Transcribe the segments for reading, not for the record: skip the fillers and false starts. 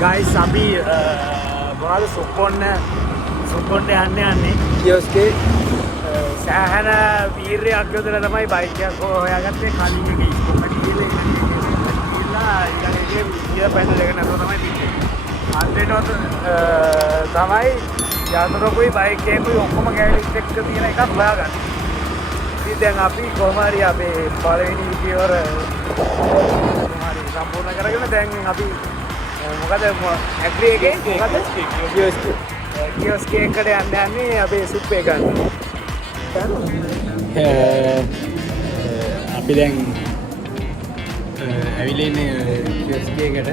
Guys අපි මොනවද සුප්පොන්ට යන්නේ කියොස්කේ සෑහෙන වීර්යයක් යොදලා තමයි බයික් එකක් හොයාගත්තේ කලින් එක ඉස්කෝකට ගිහලා ඊළඟේ ගියර් පැනල් එක නැතුව තමයි තිබ්බේ අන්තිමට තමයි යතුරුකුයි බයික් එකකුයි ඔක්කොම ගෑලිත් එක්ක තියෙන එකක් හොයාගන්නේ ඉතින් දැන් අපි කොහොම හරි අපේ පළවෙනි පියවර සම්පූර්ණ කරගෙන දැන් අපි මොකද ඇග්‍රී එකේ මොකද කියොස්කේ එකට යන්නේ අපේ සුප් එක ගන්න. අපි දැන් ඇවිල්ලා ඉන්නේ කියොස්කේ එකට.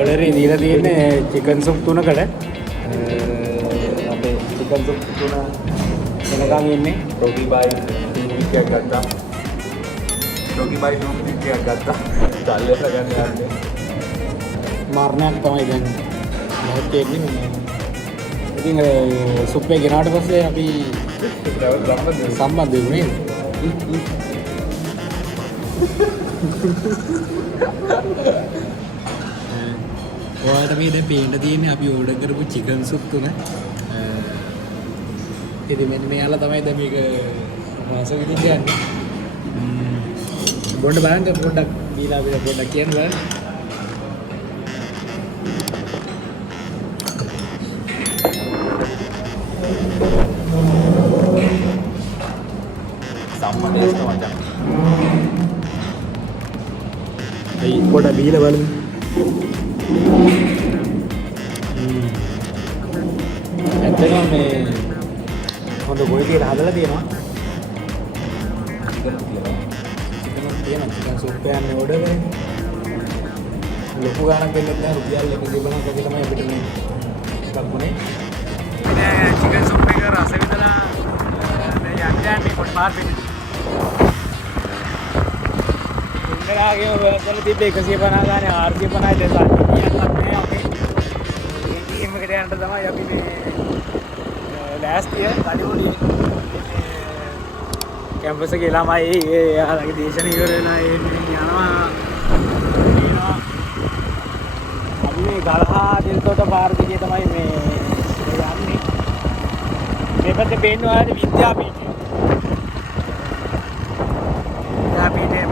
ඔලරේ දීලා තියෙන්නේ චිකන් සුප් 3කට. අපේ චිකන් සුප් 3 වෙනකන් ඉන්නේ. රොටි බයි ටිකක් ගත්තා. රොටි බයි ටිකක් ගත්තා. චල්ලෙස ගන්න යන්නේ. මරණයක් තමයි දැන් මහත් කියන්නේ. ඉතින් සුප් එක ගෙනාවට පස්සේ අපි සම්බන්ධ වෙන්නේ. ඔයාලට මේ දැන් පේන්න තියෙන්නේ අපි ඕඩර් කරපු චිකන් සුප් 3. ඉතින් මෙන්න මෙයාලා තමයි දැන් මේක රස විඳින්න යන්නේ. බොන්න බලන්න පොඩ්ඩක් දීලා අපිට පොඩ්ඩක් කියන්න බලන්න. සම්මතේස්ත වචන. ඒ පොඩ්ඩක් දීලා බලමු. ඇත්තටම මේ හොඳ ගොයිටියට හදලා තියෙනවා. චිකන් සුප් එකක් ඕඩර් කරේ. ලොකු ගාණක් දෙන්නේ නැහැ රුපියල් 150ක් වගේ තමයි අපිට මේ එකක් වුණේ. මේ චිකන් සුප් එක රස විඳලා මේ යන්නේ පොඩ් මාර් පිටින්. ඉංග්‍රීසියෙන් වෙනතන තිබ්බේ 150 ගානේ 450 දෙසක් කියන්නත් නෑ අපි. මේ ටීම් එකට යන්න තමයි අපි මේ ලෑස්තිය කඩිමුඩි කැම්පස් එකේ ළමයි එයාලගේ දේශන ඉවර වෙලා යනවා අපි මේ ගලහා දිල්තෝට පාර දිගේ තමයි මේ යන්නේ මේ පැත්තේ පේන්නේ ආයේ විද්‍යාපීඨය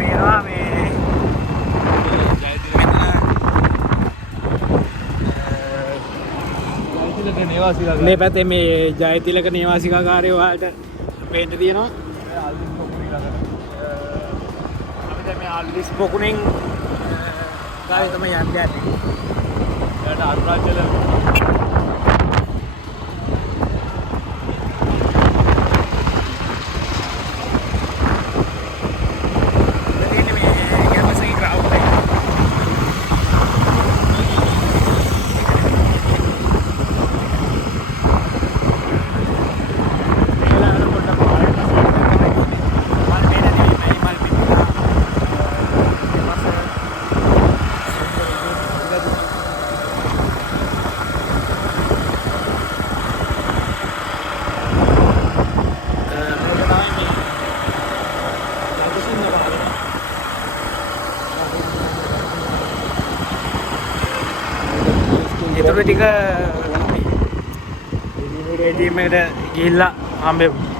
මේනවා මේ මේ පැත්තේ මේ ජයතිලක නිවාසිකාගාරය වලට පේන්න තියෙනවා අල්විස් පොකුණෙන් ගාවේ තමයි යන්නේ. ඒකට අරුණාචල ටික ටීම් එකට ගිහිල්ලා හම්බෙමු.